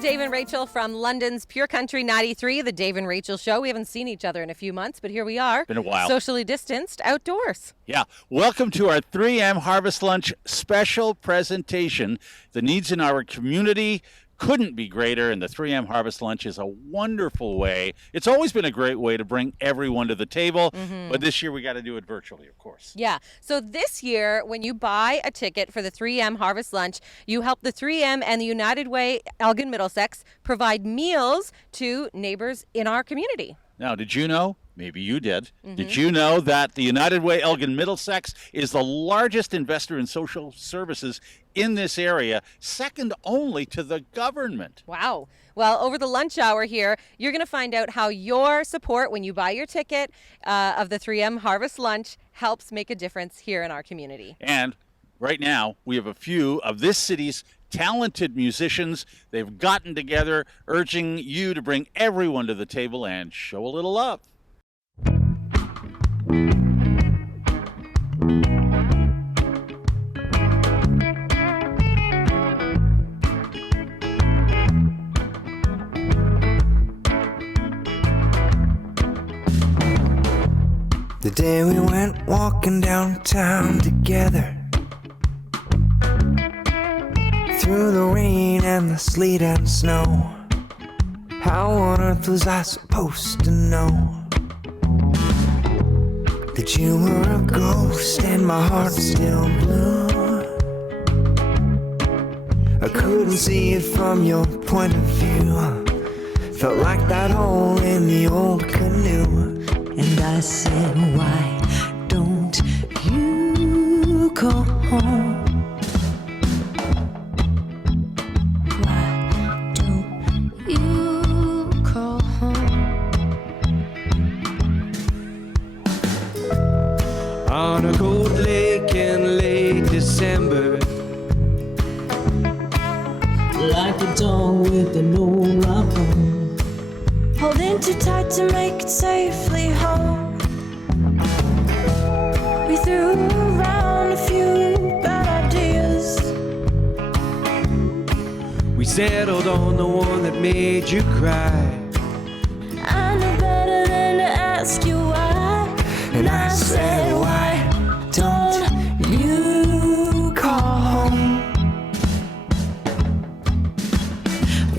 Dave and Rachel from London's Pure Country 93, the Dave and Rachel Show. We haven't seen each other in a few months, but here we are. Been a while. Socially distanced, outdoors. Yeah. Welcome to our 3M Harvest Lunch special presentation. The needs in our community couldn't be greater, and the 3M Harvest Lunch is a wonderful way. It's always been a great way to bring everyone to the table, but this year we got to do it virtually, of course. Yeah. So this year, when you buy a ticket for the 3M Harvest Lunch, you help the 3M and the United Way Elgin Middlesex provide meals to neighbors in our community. Now, did you know? Maybe you did. Did you know that the United Way Elgin Middlesex is the largest investor in social services in this area, second only to the government? Wow. Well, over the lunch hour here, you're going to find out how your support when you buy your ticket of the 3M Harvest Lunch helps make a difference here in our community. And right now, we have a few of this city's talented musicians. They've gotten together, urging you to bring everyone to the table and show a little love. The day we went walking downtown together, through the rain and the sleet and snow, how on earth was I supposed to know that you were a ghost and my heart still blew? I couldn't see it from your point of view, felt like that hole in the old canoe. And I said, why don't you go home? Why don't you call home? On a cold lake in late December, like a dog with an old rock home, holding too tight to make it safely home. We threw around a few bad ideas. We settled on the one that made you cry. I know better than to ask you why. And I said, why don't you call home?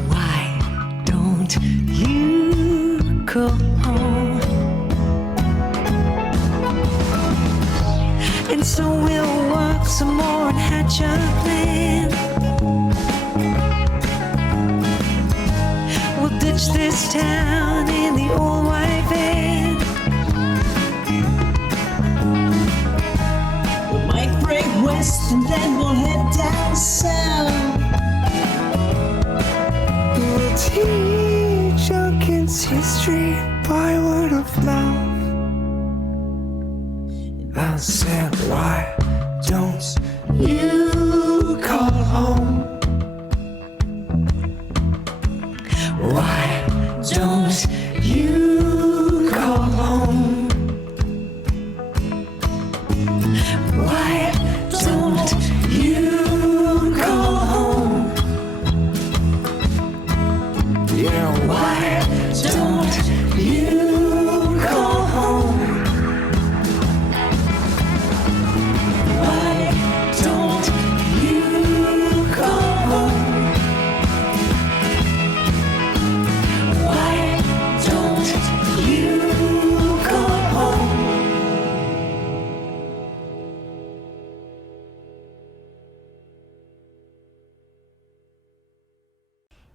Why don't you call home? And so we'll work some more and hatch a plan. We'll ditch this town in the old white van. We might break west and then we'll head down south. We'll teach our kids history by word of mouth. I said, why don't you call home? Why don't you call home? Why don't you call home? Yeah, why don't you call home? Why don't you call home? Why don't you call home?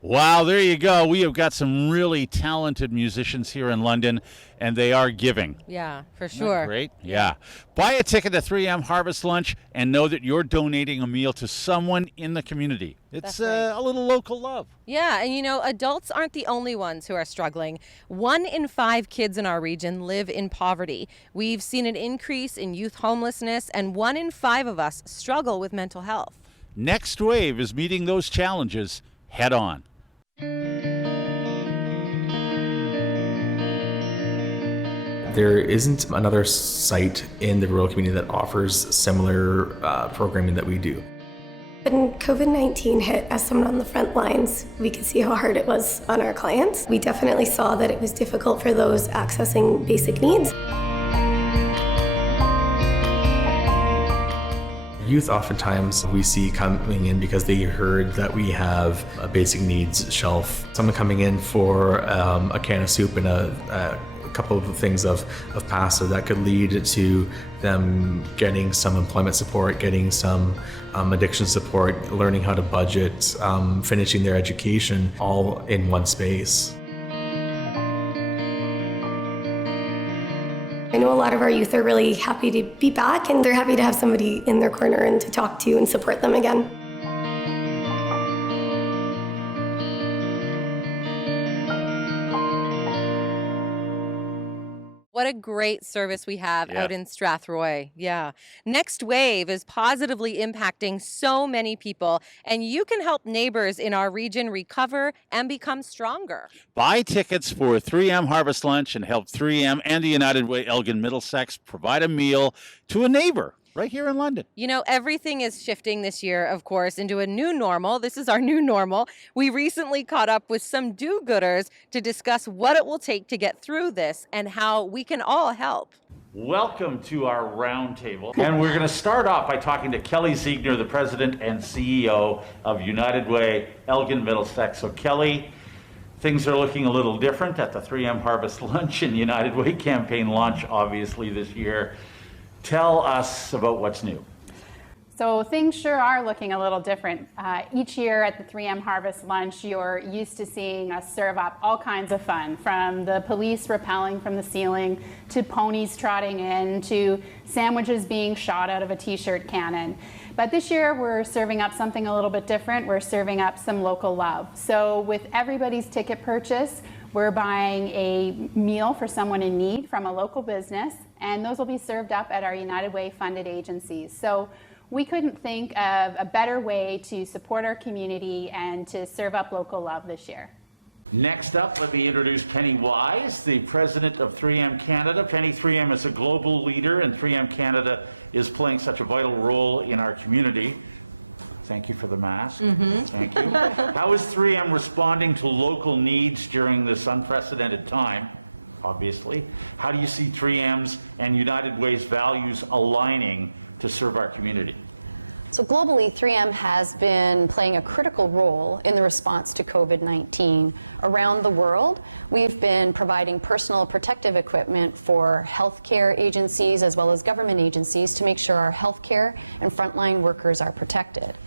Wow, there you go. We have got some really talented musicians here in London, and they are giving. Yeah, for Isn't that sure. great? Yeah. Buy a ticket to 3M Harvest Lunch and know that you're donating a meal to someone in the community. It's That's right. a little local love. Yeah, and you know, adults aren't the only ones who are struggling. 1 in 5 kids in our region live in poverty. We've seen an increase in youth homelessness, and 1 in 5 of us struggle with mental health. Next Wave is meeting those challenges head on. There isn't another site in the rural community that offers similar programming that we do. When COVID-19 hit, as someone on the front lines, we could see how hard it was on our clients. We definitely saw that it was difficult for those accessing basic needs. Youth oftentimes we see coming in because they heard that we have a basic needs shelf. Someone coming in for a can of soup and a couple of things of pasta that could lead to them getting some employment support, getting some addiction support, learning how to budget, finishing their education all in one space. I know a lot of our youth are really happy to be back, and they're happy to have somebody in their corner and to talk to and support them again. What a great service we have out in Strathroy. Yeah. Next Wave is positively impacting so many people, and you can help neighbors in our region recover and become stronger. Buy tickets for 3M Harvest Lunch and help 3M and the United Way Elgin Middlesex provide a meal to a neighbor right here in London. You know, everything is shifting this year, of course, into a new normal. This is our new normal. We recently caught up with some do-gooders to discuss what it will take to get through this and how we can all help. Welcome to our roundtable. And we're going to start off by talking to Kelly Ziegner, the president and CEO of United Way Elgin Middlesex. So Kelly, things are looking a little different at the 3M Harvest Lunch and United Way campaign launch, obviously, this year. Tell us about what's new. So things sure are looking a little different. Each year at the 3M Harvest Lunch, you're used to seeing us serve up all kinds of fun, from the police rappelling from the ceiling, to ponies trotting in, to sandwiches being shot out of a t-shirt cannon. But this year we're serving up something a little bit different. We're serving up some local love. So with everybody's ticket purchase, we're buying a meal for someone in need from a local business, and those will be served up at our United Way funded agencies. So we couldn't think of a better way to support our community and to serve up local love this year. Next up, let me introduce Penny Wise, the president of 3M Canada. Penny, 3M is a global leader, and 3M Canada is playing such a vital role in our community. Thank you for the mask. Thank you. How is 3M responding to local needs during this unprecedented time? Obviously. How do you see 3M's and United Way's values aligning to serve our community? So globally, 3M has been playing a critical role in the response to COVID-19. Around the world, we've been providing personal protective equipment for healthcare agencies as well as government agencies to make sure our healthcare and frontline workers are protected.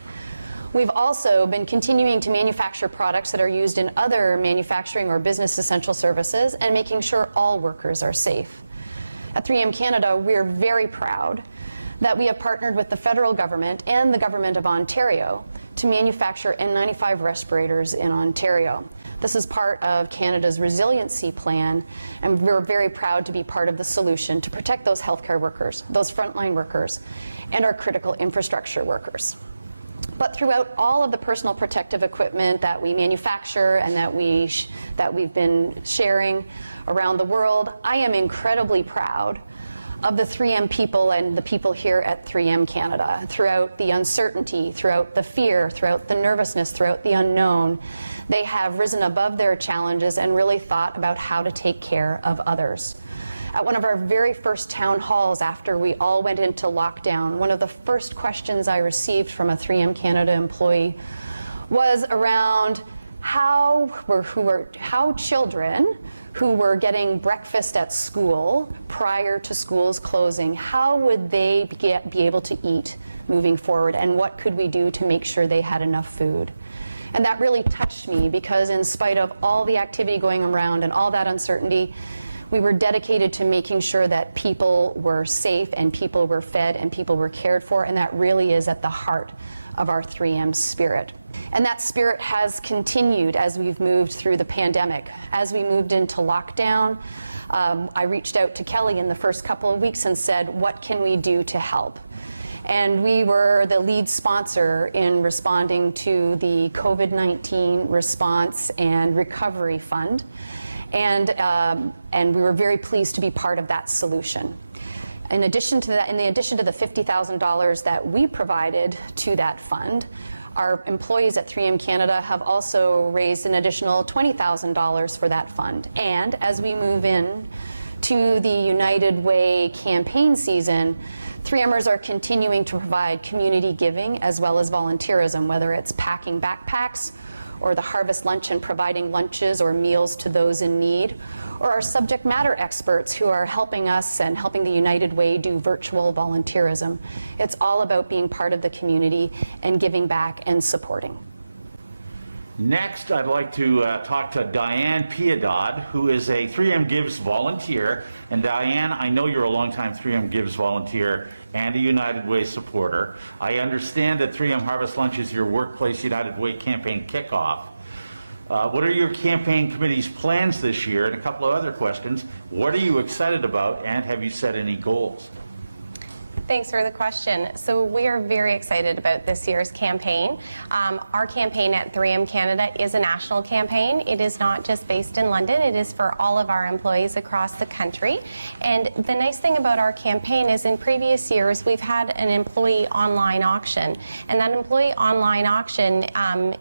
We've also been continuing to manufacture products that are used in other manufacturing or business essential services and making sure all workers are safe. At 3M Canada, we're very proud that we have partnered with the federal government and the government of Ontario to manufacture N95 respirators in Ontario. This is part of Canada's resiliency plan, and we're very proud to be part of the solution to protect those healthcare workers, those frontline workers, and our critical infrastructure workers. But throughout all of the personal protective equipment that we manufacture and that we've been sharing around the world, I am incredibly proud of the 3M people and the people here at 3M Canada. Throughout the uncertainty, throughout the fear, throughout the nervousness, throughout the unknown, they have risen above their challenges and really thought about how to take care of others. At one of our very first town halls after we all went into lockdown, one of the first questions I received from a 3M Canada employee was around how children who were getting breakfast at school prior to schools closing, how would they be able to eat moving forward, and what could we do to make sure they had enough food? And that really touched me, because in spite of all the activity going around and all that uncertainty, we were dedicated to making sure that people were safe and people were fed and people were cared for, and that really is at the heart of our 3M spirit. And that spirit has continued as we've moved through the pandemic. As we moved into lockdown, I reached out to Kelly in the first couple of weeks and said, what can we do to help? And we were the lead sponsor in responding to the COVID-19 Response and Recovery Fund. and we were very pleased to be part of that solution. In addition to that, in addition to the $50,000 that we provided to that fund, our employees at 3M Canada have also raised an additional $20,000 for that fund. And as we move in to the United Way campaign season, 3Mers are continuing to provide community giving as well as volunteerism, whether it's packing backpacks or the Harvest Lunch and providing lunches or meals to those in need, or our subject matter experts who are helping us and helping the United Way do virtual volunteerism. It's all about being part of the community and giving back and supporting. Next, I'd like to talk to Diane Piedad, who is a 3M Gives volunteer. And Diane, I know you're a longtime 3M Gives volunteer and a United Way supporter. I understand that 3M Harvest Lunch is your workplace United Way campaign kickoff. What are your campaign committee's plans this year? And a couple of other questions. What are you excited about, and have you set any goals? Thanks for the question. So we are very excited about this year's campaign. Our campaign at 3M Canada is a national campaign. It is not just based in London. It is for all of our employees across the country. And the nice thing about our campaign is in previous years, we've had an employee online auction. And that employee online auction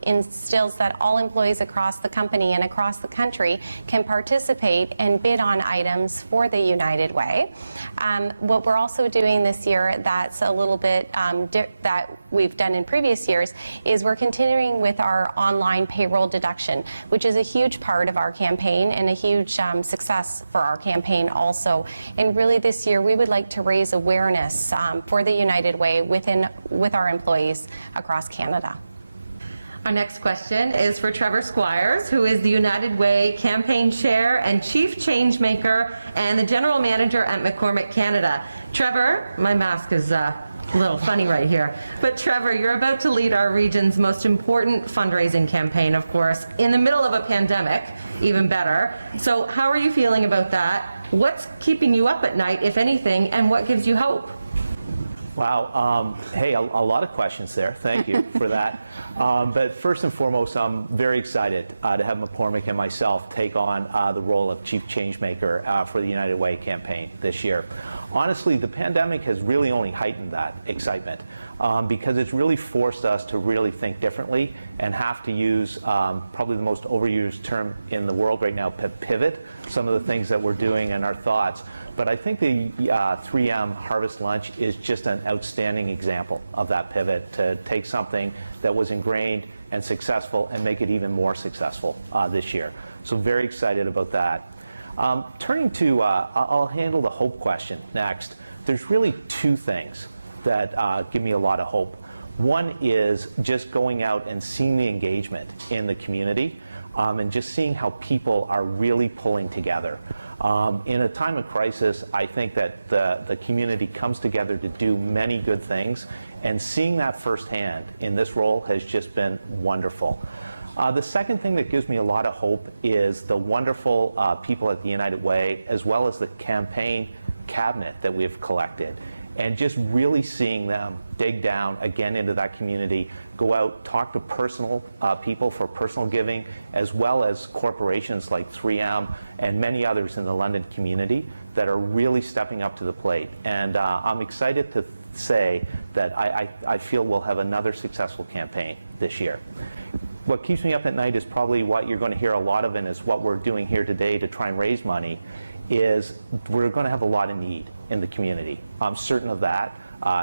instills that all employees across the company and across the country can participate and bid on items for the United Way. What we're also doing this year that's a little bit that we've done in previous years is we're continuing with our online payroll deduction, which is a huge part of our campaign and a huge success for our campaign also. And really this year we would like to raise awareness for the United Way with our employees across Canada. Our next question is for Trevor Squires, who is the United Way campaign chair and chief change maker and the general manager at McCormick Canada. Trevor, my mask is a little funny right here, but Trevor, you're about to lead our region's most important fundraising campaign, of course, in the middle of a pandemic, even better. So how are you feeling about that? What's keeping you up at night, if anything, and what gives you hope? Wow. Hey, a lot of questions there. Thank you for that. But first and foremost, I'm very excited to have McCormick and myself take on the role of Chief Changemaker for the United Way campaign this year. Honestly, the pandemic has really only heightened that excitement because it's really forced us to really think differently and have to use probably the most overused term in the world right now, pivot, some of the things that we're doing and our thoughts. But I think the 3M Harvest Lunch is just an outstanding example of that pivot to take something that was ingrained and successful and make it even more successful this year. So very excited about that. Turning to, I'll handle the hope question next. There's really two things that give me a lot of hope. One is just going out and seeing the engagement in the community and just seeing how people are really pulling together. In a time of crisis, I think that the community comes together to do many good things, and seeing that firsthand in this role has just been wonderful. The second thing that gives me a lot of hope is the wonderful people at the United Way, as well as the campaign cabinet that we've collected, and just really seeing them dig down again into that community, go out, talk to personal people for personal giving, as well as corporations like 3M and many others in the London community that are really stepping up to the plate. And I'm excited to say that I feel we'll have another successful campaign this year. What keeps me up at night is probably what you're going to hear a lot of, and is what we're doing here today to try and raise money, is we're going to have a lot of need in the community. I'm certain of that,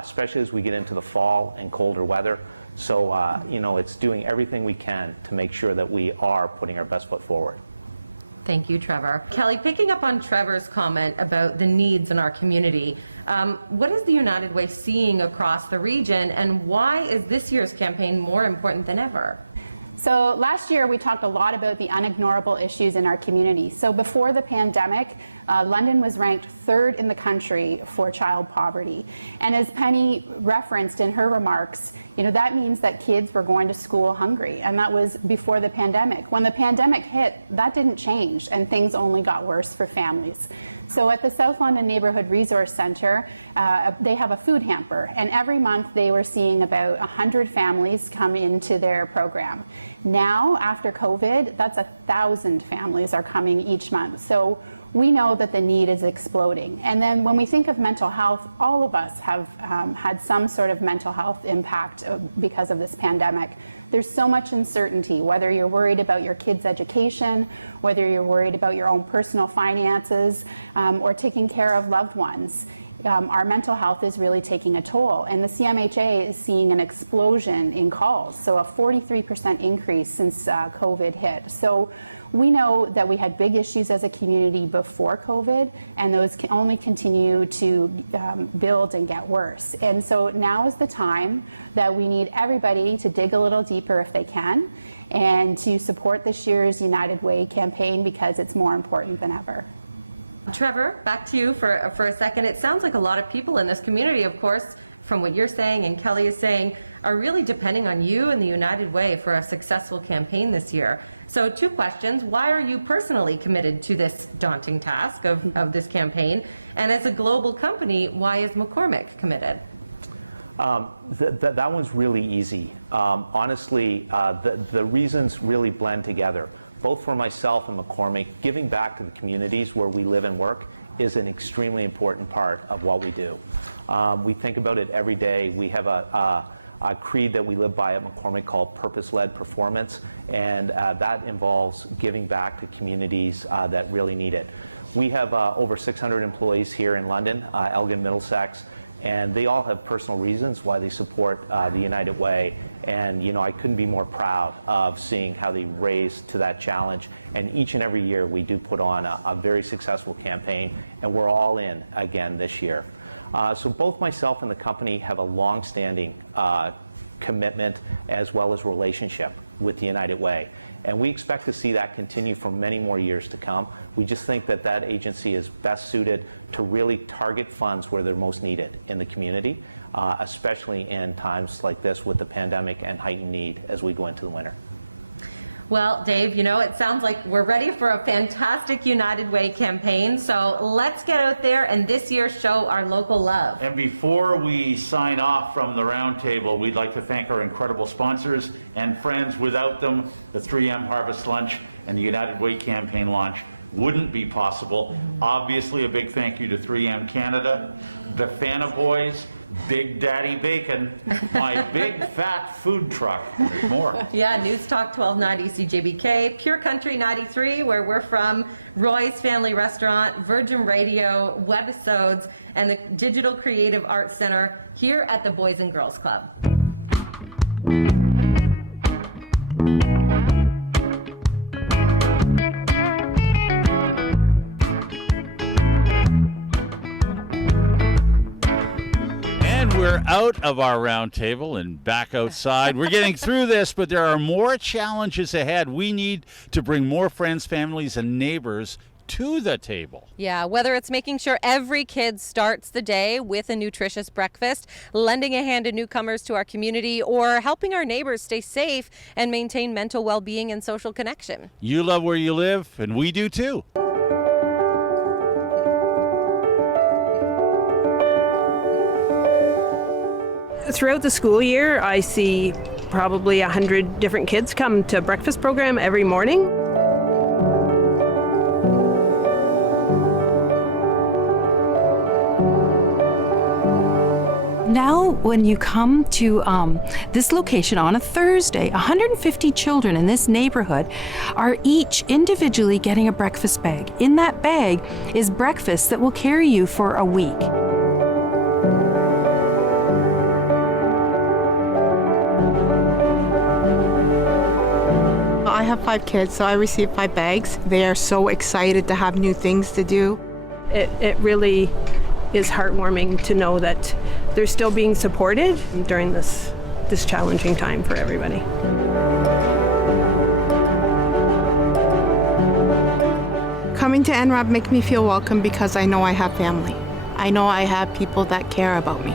especially as we get into the fall and colder weather. So, it's doing everything we can to make sure that we are putting our best foot forward. Thank you, Trevor. Kelly, picking up on Trevor's comment about the needs in our community, what is the United Way seeing across the region, and why is this year's campaign more important than ever? So last year we talked a lot about the unignorable issues in our community. So before the pandemic, London was ranked 3rd in the country for child poverty. And as Penny referenced in her remarks, that means that kids were going to school hungry, and that was before the pandemic. When the pandemic hit, that didn't change, and things only got worse for families. So at the South London Neighbourhood Resource Centre, they have a food hamper, and every month they were seeing about 100 families come into their program. Now, after COVID, that's 1,000 families are coming each month. So we know that the need is exploding. And then when we think of mental health, all of us have had some sort of mental health impact because of this pandemic. There's so much uncertainty, whether you're worried about your kids' education, whether you're worried about your own personal finances, or taking care of loved ones. Our mental health is really taking a toll, and the CMHA is seeing an explosion in calls, so a 43% increase since COVID hit. So we know that we had big issues as a community before COVID, and those can only continue to build and get worse. And so now is the time that we need everybody to dig a little deeper if they can, and to support this year's United Way campaign, because it's more important than ever. Trevor, back to you for a second. It sounds like a lot of people in this community, of course, from what you're saying and Kelly is saying, are really depending on you and the United Way for a successful campaign this year. So 2 questions. Why are you personally committed to this daunting task of this campaign? And as a global company, why is McCormick committed? That one's really easy. Honestly, the reasons really blend together. Both for myself and McCormick, giving back to the communities where we live and work is an extremely important part of what we do. We think about it every day. We have a creed that we live by at McCormick called purpose-led performance, and that involves giving back to communities that really need it. We have over 600 employees here in London, Elgin, Middlesex, and they all have personal reasons why they support the United Way. And I couldn't be more proud of seeing how they raise to that challenge. And each and every year we do put on a very successful campaign, and we're all in again this year. So both myself and the company have a long-standing commitment as well as relationship with the United Way. And we expect to see that continue for many more years to come. We just think that that agency is best suited to really target funds where they're most needed in the community, especially in times like this with the pandemic and heightened need as we go into the winter. Well, Dave, it sounds like we're ready for a fantastic United Way campaign. So let's get out there and this year show our local love. And before we sign off from the roundtable, we'd like to thank our incredible sponsors and friends. Without them, the 3M Harvest Lunch and the United Way campaign launch wouldn't be possible. Obviously, a big thank you to 3M Canada, the Fana Boys, Big Daddy Bacon, my big fat food truck. There's more. Yeah, News Talk 1290 CJBK, Pure Country 93, where we're from, Roy's Family Restaurant, Virgin Radio, Webisodes, and the Digital Creative Arts Center here at the Boys and Girls Club. We're out of our round table and back outside. We're getting through this, but there are more challenges ahead. We need to bring more friends, families, and neighbors to the table. Yeah, whether it's making sure every kid starts the day with a nutritious breakfast, lending a hand to newcomers to our community, or helping our neighbors stay safe and maintain mental well-being and social connection. You love where you live, and we do too. Throughout the school year, I see probably 100 different kids come to breakfast program every morning. Now, when you come to this location on a Thursday, 150 children in this neighborhood are each individually getting a breakfast bag. In that bag is breakfast that will carry you for a week. I have 5 kids, so I receive 5 bags. They are so excited to have new things to do. It really is heartwarming to know that they're still being supported during this challenging time for everybody. Coming Coming to NRAB makes me feel welcome because I know I have family. I know I have people that care about me.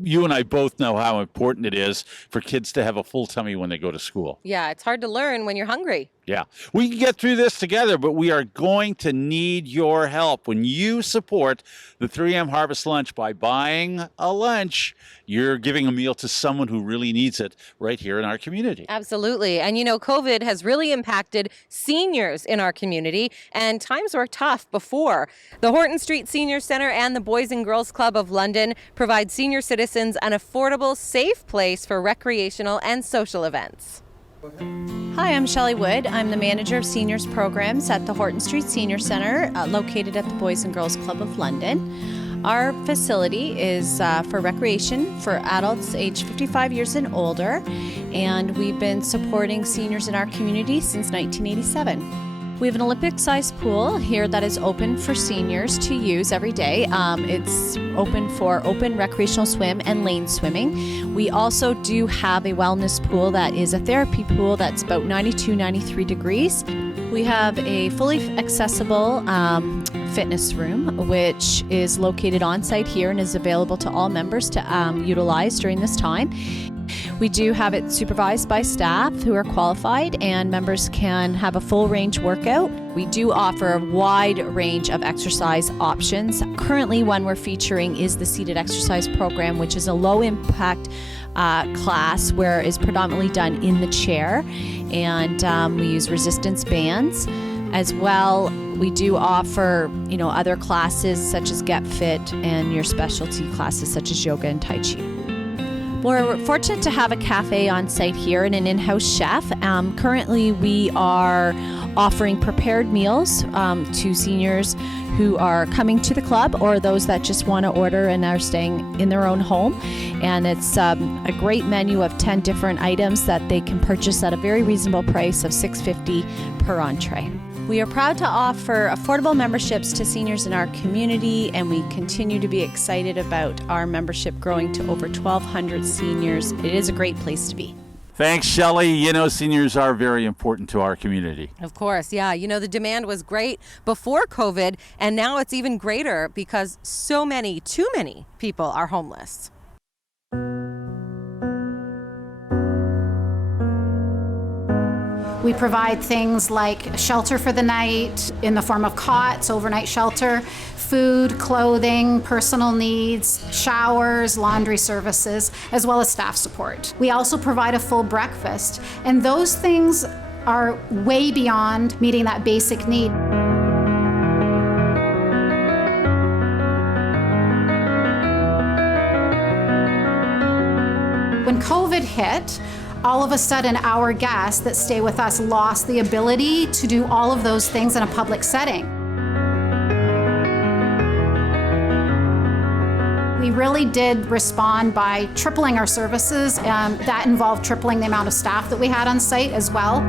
You and I both know how important it is for kids to have a full tummy when they go to school. Yeah, it's hard to learn when you're hungry. Yeah, we can get through this together, but we are going to need your help. When you support the 3M Harvest Lunch by buying a lunch, you're giving a meal to someone who really needs it right here in our community. Absolutely. And COVID has really impacted seniors in our community, and times were tough before. The Horton Street Senior Center and the Boys and Girls Club of London provide senior citizens an affordable, safe place for recreational and social events. Hi, I'm Shelley Wood. I'm the manager of seniors programs at the Horton Street Senior Center, located at the Boys and Girls Club of London. Our facility is for recreation for adults aged 55 years and older, and we've been supporting seniors in our community since 1987. We have an Olympic-sized pool here that is open for seniors to use every day. It's open for open recreational swim and lane swimming. We also do have a wellness pool that is a therapy pool that's about 92, 93 degrees. We have a fully accessible fitness room, which is located on site here and is available to all members to utilize during this time. We do have it supervised by staff who are qualified, and members can have a full range workout. We do offer a wide range of exercise options. Currently, one we're featuring is the seated exercise program, which is a low impact class where it's predominantly done in the chair, and we use resistance bands. As well, we do offer, other classes such as Get Fit and your specialty classes such as yoga and Tai Chi. We're fortunate to have a cafe on site here and an in-house chef. Currently, we are offering prepared meals to seniors who are coming to the club or those that just want to order and are staying in their own home. And it's a great menu of 10 different items that they can purchase at a very reasonable price of $6.50 per entree. We are proud to offer affordable memberships to seniors in our community, and we continue to be excited about our membership growing to over 1,200 seniors. It is a great place to be. Thanks, Shelley. Seniors are very important to our community. Of course, yeah. The demand was great before COVID, and now it's even greater because too many people are homeless. We provide things like shelter for the night in the form of cots, overnight shelter, food, clothing, personal needs, showers, laundry services, as well as staff support. We also provide a full breakfast, and those things are way beyond meeting that basic need. When COVID hit, all of a sudden our guests that stay with us lost the ability to do all of those things in a public setting. We really did respond by tripling our services. That involved tripling the amount of staff that we had on site as well.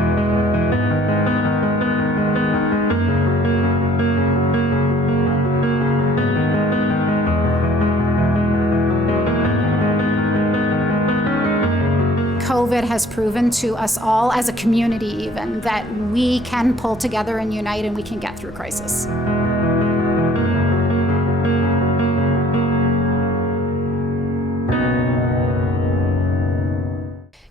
COVID has proven to us all, as a community even, that we can pull together and unite and we can get through crisis.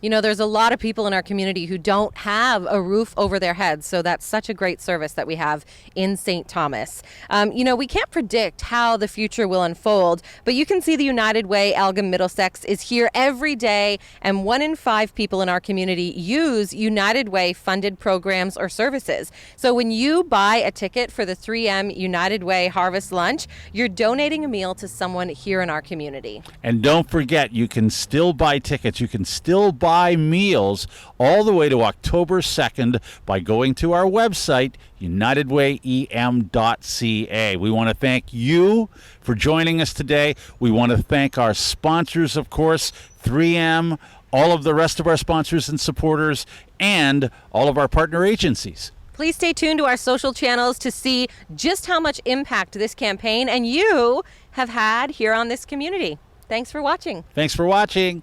There's a lot of people in our community who don't have a roof over their heads, so that's such a great service that we have in St. Thomas. We can't predict how the future will unfold, but you can see the United Way Elgin Middlesex is here every day, and 1 in 5 people in our community use United Way funded programs or services. So when you buy a ticket for the 3M United Way Harvest Lunch, you're donating a meal to someone here in our community. And don't forget, you can still buy tickets. You can still buy meals all the way to October 2nd by going to our website, unitedwayem.ca. We want to thank you for joining us today. We want to thank our sponsors, of course, 3M, all of the rest of our sponsors and supporters, and all of our partner agencies. Please stay tuned to our social channels to see just how much impact this campaign and you have had here on this community. Thanks for watching. Thanks for watching.